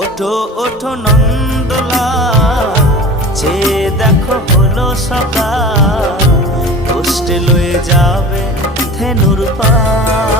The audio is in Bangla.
ওঠো ওঠো নন্দলাল, চেয়ে দেখো হলো সকাল, কষ্টে লয়ে যাবে ধেনুর পাল।